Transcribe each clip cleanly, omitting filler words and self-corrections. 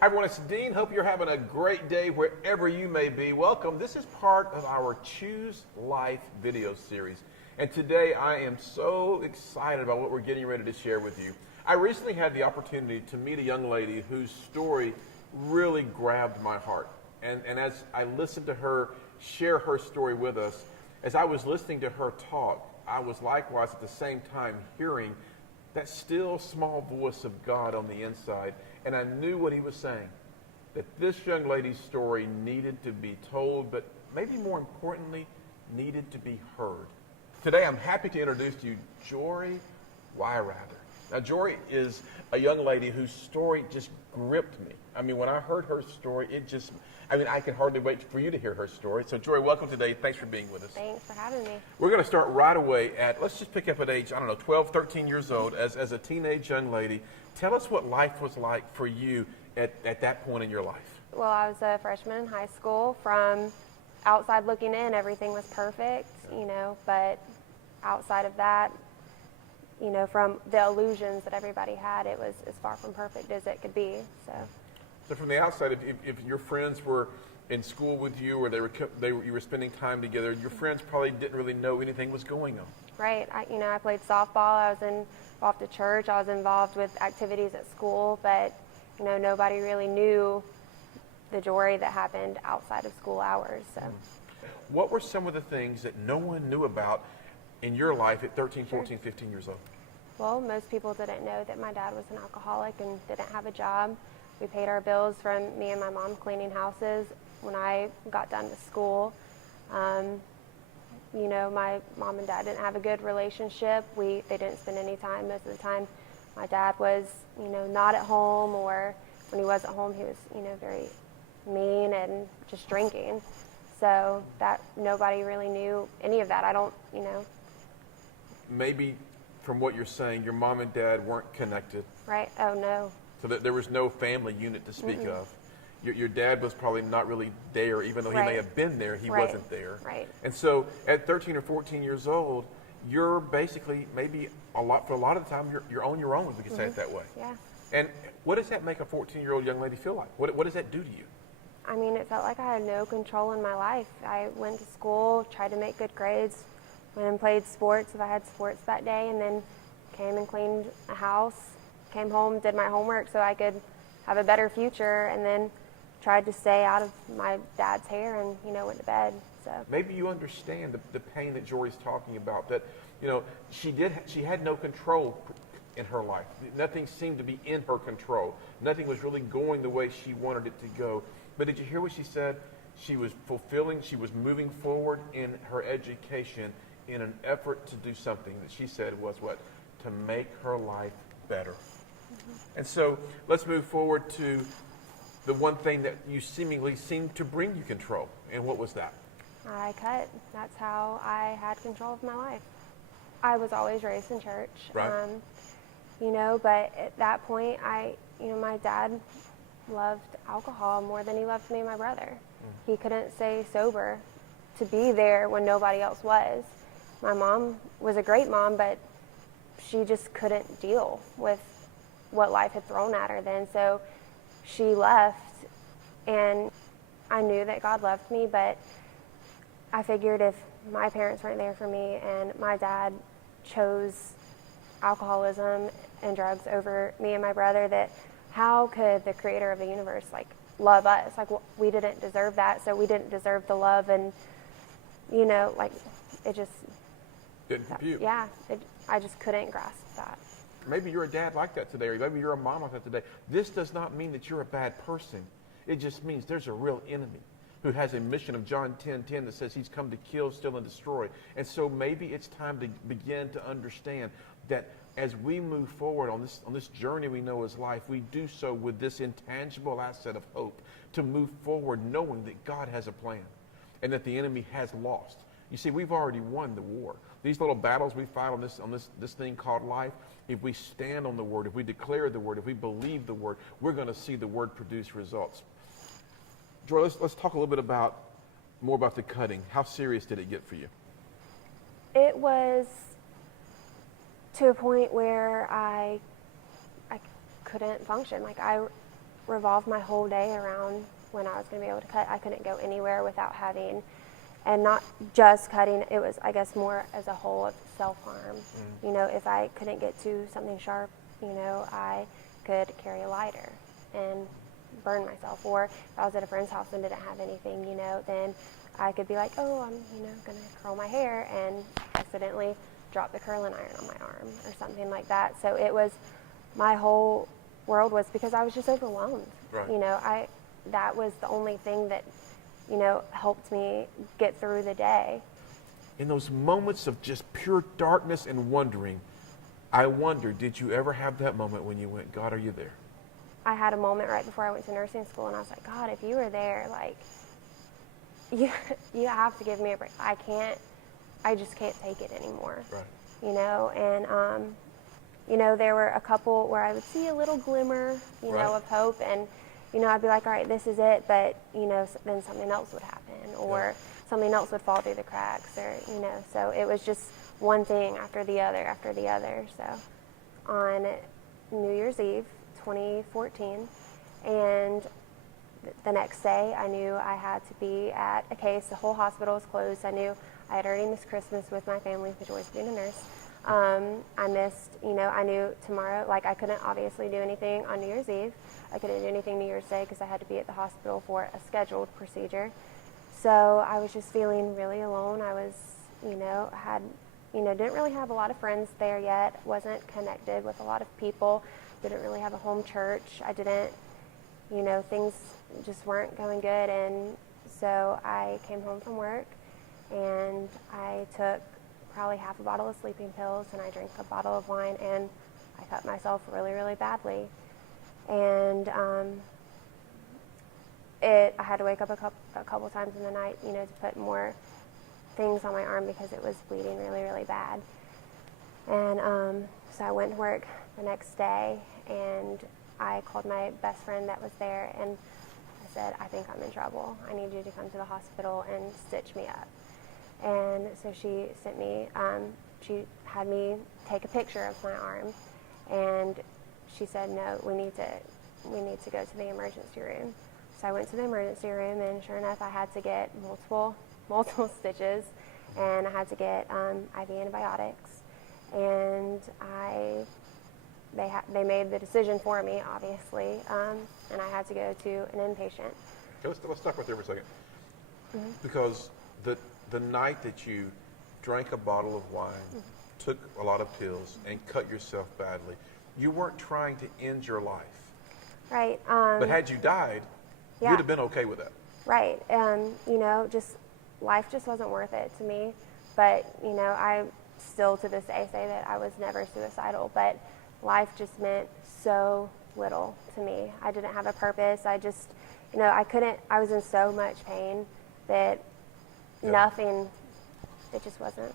Hi everyone, it's Dean. Hope you're having a great day wherever you may be. Welcome. This is part of our Choose Life video series. And today I am so excited about what we're getting ready to share with you. I recently had the opportunity to meet a young lady whose story really grabbed my heart. And as I listened to her share her story with us, as I was listening to her talk, I was likewise at the same time hearing that still small voice of God on the inside. And I knew what he was saying, that this young lady's story needed to be told, but maybe more importantly, needed to be heard. Today I'm happy to introduce to you Jory Wyrather. Now Jory is a young lady whose story just gripped me. I mean, when I heard her story, I can hardly wait for you to hear her story. So Jory, welcome today. Thanks for being with us. Thanks for having me. We're going to start right away let's just pick up at age, 12, 13 years old, as a teenage young lady. Tell us what life was like for you at that point in your life. Well, I was a freshman in high school. From outside looking in, everything was perfect, but outside of that, from the illusions that everybody had, it was as far from perfect as it could be. So from the outside, if your friends were in school with you, or you were spending time together, your friends probably didn't really know anything was going on. Right. I played softball. I was involved at church. I was involved with activities at school, but nobody really knew the Jory that happened outside of school hours. So, what were some of the things that no one knew about in your life at 13, 14, 15 years old? Well, most people didn't know that my dad was an alcoholic and didn't have a job. We paid our bills from me and my mom cleaning houses when I got done with school. My mom and dad didn't have a good relationship. They didn't spend any time. Most of the time, my dad was, not at home, or when he was at home, he was, very mean and just drinking. So that nobody really knew any of that. Maybe from what you're saying, your mom and dad weren't connected. Right. Oh, no. So that there was no family unit to speak of. Your dad was probably not really there, even though he may have been there, he wasn't there. Right. And so at 13 or 14 years old, you're basically for a lot of the time, you're on your own, if we can say it that way. Yeah. And what does that make a 14-year-old young lady feel like? What does that do to you? I mean, it felt like I had no control in my life. I went to school, tried to make good grades, went and played sports if I had sports that day, and then came and cleaned a house, came home, did my homework so I could have a better future, and then tried to stay out of my dad's hair and, went to bed. So maybe you understand the pain that Jory's talking about, that, she had no control in her life. Nothing seemed to be in her control. Nothing was really going the way she wanted it to go. But did you hear what she said? She was moving forward in her education in an effort to do something that she said was what? To make her life better. And so let's move forward to the one thing that you seemingly seemed to bring you control. And what was that? I cut. That's how I had control of my life. I was always raised in church. Right. But at that point, my dad loved alcohol more than he loved me and my brother. He couldn't stay sober to be there when nobody else was. My mom was a great mom, but she just couldn't deal with what life had thrown at her then. So she left, and I knew that God loved me, but I figured if my parents weren't there for me and my dad chose alcoholism and drugs over me and my brother, that how could the creator of the universe love us? We didn't deserve that, so we didn't deserve the love, and it just Didn't compute. Yeah, I just couldn't grasp that. Maybe you're a dad like that today, or maybe you're a mom like that today. This does not mean that you're a bad person. It just means there's a real enemy who has a mission of John 10:10 that says he's come to kill, steal, and destroy. And so maybe it's time to begin to understand that as we move forward on this journey we know as life, we do so with this intangible asset of hope to move forward knowing that God has a plan and that the enemy has lost. You see, we've already won the war. These little battles we fight on this thing called life, if we stand on the word, if we declare the word, if we believe the word, we're going to see the word produce results. Joy, let's talk a little bit more about the cutting. How serious did it get for you? It was to a point where I couldn't function. revolved my whole day around when I was going to be able to cut. I couldn't go anywhere without having, and not just cutting, it was, I guess, more as a whole of self-harm. You know, if I couldn't get to something sharp, you know, I could carry a lighter and burn myself. Or if I was at a friend's house and didn't have anything, you know, then I could be like, oh, I'm, you know, going to curl my hair and accidentally drop the curling iron on my arm or something like that. So it was, my whole world was, because I was just overwhelmed. Right. You know, that was the only thing that, you know, helped me get through the day. In those moments of just pure darkness and wondering, I wonder, did you ever have that moment when you went, God, are you there? I had a moment right before I went to nursing school, and I was like, God, if you were there, like, you have to give me a break. I just can't take it anymore. Right. You know, and, you know, there were a couple where I would see a little glimmer, you Right. know, of hope, and, you know, I'd be like, all right, this is it, but, you know, then something else would happen, or something else would fall through the cracks, or, you know, so it was just one thing after the other after the other. So on New Year's Eve, 2014, and the next day I knew I had to be at a case. The whole hospital was closed. I knew I had already missed Christmas with my family, the joys of being a nurse. I missed, you know, I knew tomorrow, like, I couldn't obviously do anything on New Year's Eve. I couldn't do anything New Year's Day because I had to be at the hospital for a scheduled procedure. So I was just feeling really alone. I was, you know, didn't really have a lot of friends there yet, wasn't connected with a lot of people, didn't really have a home church. I didn't, you know, things just weren't going good. And so I came home from work and I took probably half a bottle of sleeping pills and I drank a bottle of wine and I cut myself really, really badly. And I had to wake up a couple times in the night, you know, to put more things on my arm because it was bleeding really, really bad. And so I went to work the next day and I called my best friend that was there and I said, I think I'm in trouble. I need you to come to the hospital and stitch me up. And so she sent me, she had me take a picture of my arm, and she said, no, we need to go to the emergency room. So I went to the emergency room, and sure enough, I had to get multiple stitches, and I had to get IV antibiotics, and they made the decision for me, obviously, and I had to go to an inpatient. Okay, let's stop right there for a second. Because the night that you drank a bottle of wine, took a lot of pills, and cut yourself badly, you weren't trying to end your life. Right. But had you died, Yeah. you'd have been okay with that. Right. You know, just life just wasn't worth it to me. But, you know, I still to this day say that I was never suicidal, but life just meant so little to me. I didn't have a purpose. I just, you know, I was in so much pain that nothing, it just wasn't.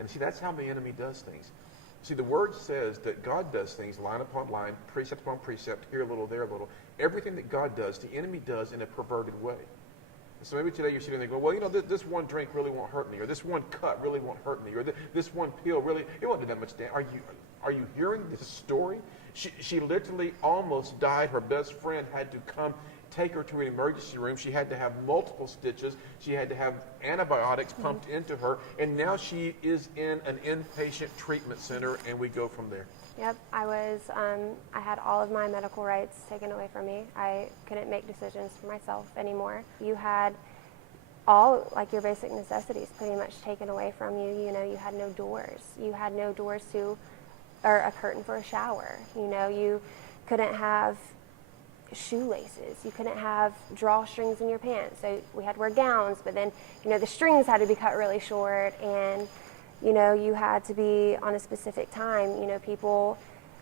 And see, that's how the enemy does things. See, the word says that God does things line upon line, precept upon precept, here a little, there a little. Everything that God does, the enemy does in a perverted way. And so maybe today you're sitting there going, well, you know, this one drink really won't hurt me, or this one cut really won't hurt me, or this one pill really, it won't do that much damage. Are you hearing this story? She literally almost died. Her best friend had to come take her to an emergency room. She had to have multiple stitches. She had to have antibiotics pumped into her. And now she is in an inpatient treatment center, and we go from there. Yep, I had all of my medical rights taken away from me. I couldn't make decisions for myself anymore. You had all, like, your basic necessities pretty much taken away from you. You know, you had no doors. You had no doors to, or a curtain for a shower. You know, you couldn't have shoelaces. You couldn't have drawstrings in your pants. So we had to wear gowns, but then, you know, the strings had to be cut really short, and, you know, you had to be on a specific time. You know, people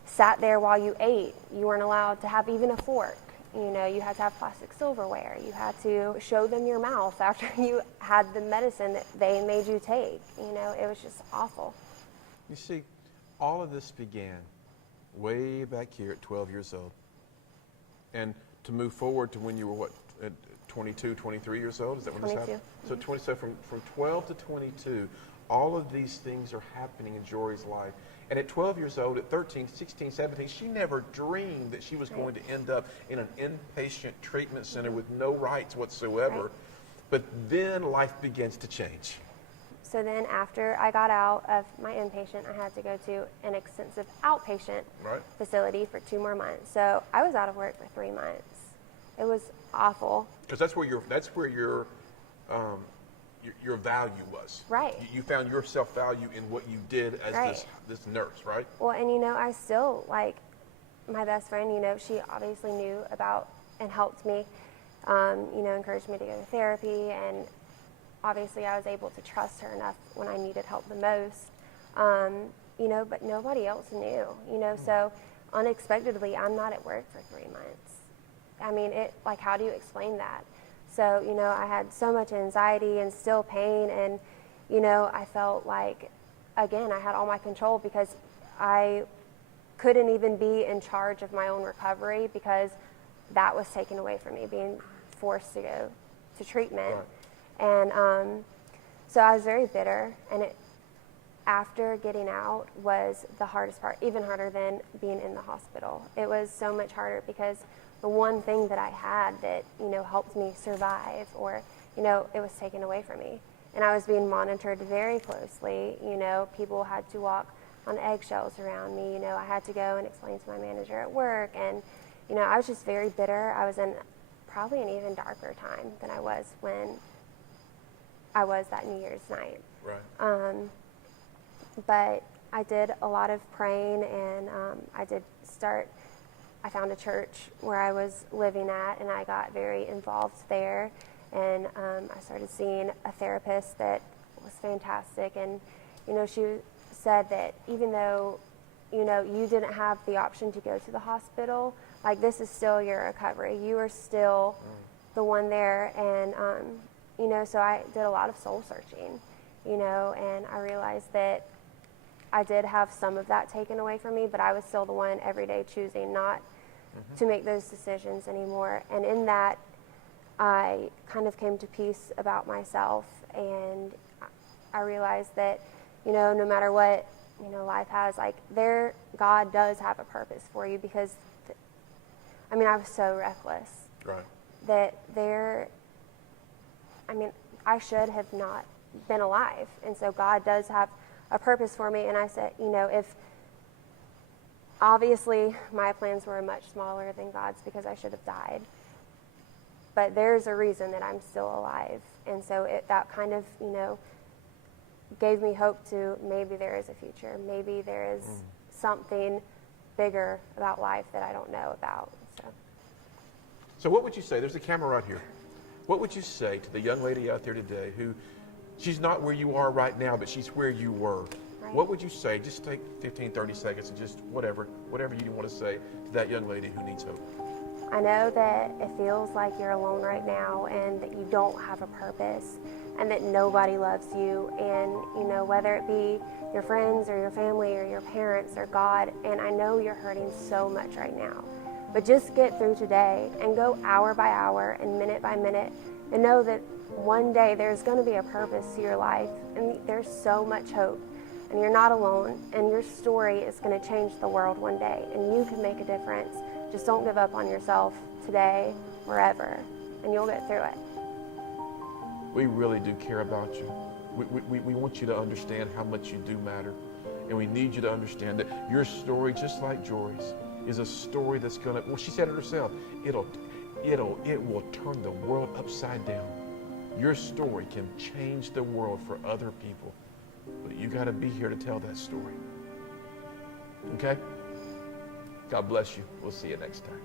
sat there while you ate. You weren't allowed to have even a fork. You know, you had to have plastic silverware. You had to show them your mouth after you had the medicine that they made you take. You know, it was just awful. You see, all of this began way back here at 12 years old. And to move forward to when you were, what, at 22, 23 years old? Is that when 22. this happened? So from 12 to 22, all of these things are happening in Jory's life. And at 12 years old, at 13, 16, 17, she never dreamed that she was going to end up in an inpatient treatment center with no rights whatsoever. Right. But then life begins to change. So then after I got out of my inpatient, I had to go to an extensive outpatient Right. facility for 2 more months. So I was out of work for 3 months. It was awful. Because that's where your value was. Right. You found your self-value in what you did as Right. this nurse, right? Well, and you know, I still, like, my best friend, you know, she obviously knew about and helped me, you know, encouraged me to go to therapy, and obviously I was able to trust her enough when I needed help the most, you know, but nobody else knew, you know, so unexpectedly I'm not at work for 3 months. I mean, like, how do you explain that? So, you know, I had so much anxiety and still pain, and, you know, I felt like, again, I had all my control because I couldn't even be in charge of my own recovery because that was taken away from me, being forced to go to treatment. Right. And so I was very bitter, and after getting out was the hardest part, even harder than being in the hospital. It was so much harder because the one thing that I had that, you know, helped me survive, or, you know, it was taken away from me. And I was being monitored very closely. You know, people had to walk on eggshells around me. You know, I had to go and explain to my manager at work. And, you know, I was just very bitter. I was in probably an even darker time than I was when I was that New Year's night. Right. But I did a lot of praying, and I found a church where I was living at, and I got very involved there. And I started seeing a therapist that was fantastic. And, you know, she said that even though, you know, you didn't have the option to go to the hospital, like, this is still your recovery. You are still the one there. And, you know, so I did a lot of soul searching, you know, and I realized that I did have some of that taken away from me, but I was still the one every day choosing not to make those decisions anymore. And in that, I kind of came to peace about myself, and I realized that, you know, no matter what, you know, life has, like, God does have a purpose for you, because, I mean, I was so reckless. Right. That I should have not been alive. And so God does have a purpose for me. And I said, you know, obviously my plans were much smaller than God's, because I should have died. But there's a reason that I'm still alive. And so that kind of, you know, gave me hope to maybe there is a future. Maybe there is something bigger about life that I don't know about. So what would you say? There's a camera right here. What would you say to the young lady out there today who, she's not where you are right now, but she's where you were? Right. What would you say? Just take 15, 30 seconds and just whatever you want to say to that young lady who needs hope. I know that it feels like you're alone right now, and that you don't have a purpose, and that nobody loves you. And, you know, whether it be your friends or your family or your parents or God, and I know you're hurting so much right now. But just get through today and go hour by hour and minute by minute, and know that one day there's going to be a purpose to your life, and there's so much hope, and you're not alone, and your story is going to change the world one day, and you can make a difference. Just don't give up on yourself today, wherever, and you'll get through it. We really do care about you. We want you to understand how much you do matter, and we need you to understand that your story, just like Jory's, is a story that's gonna, well, she said it herself, it will turn the world upside down. Your story can change the world for other people, but you got to be here to tell that story. Okay? God bless you. We'll see you next time.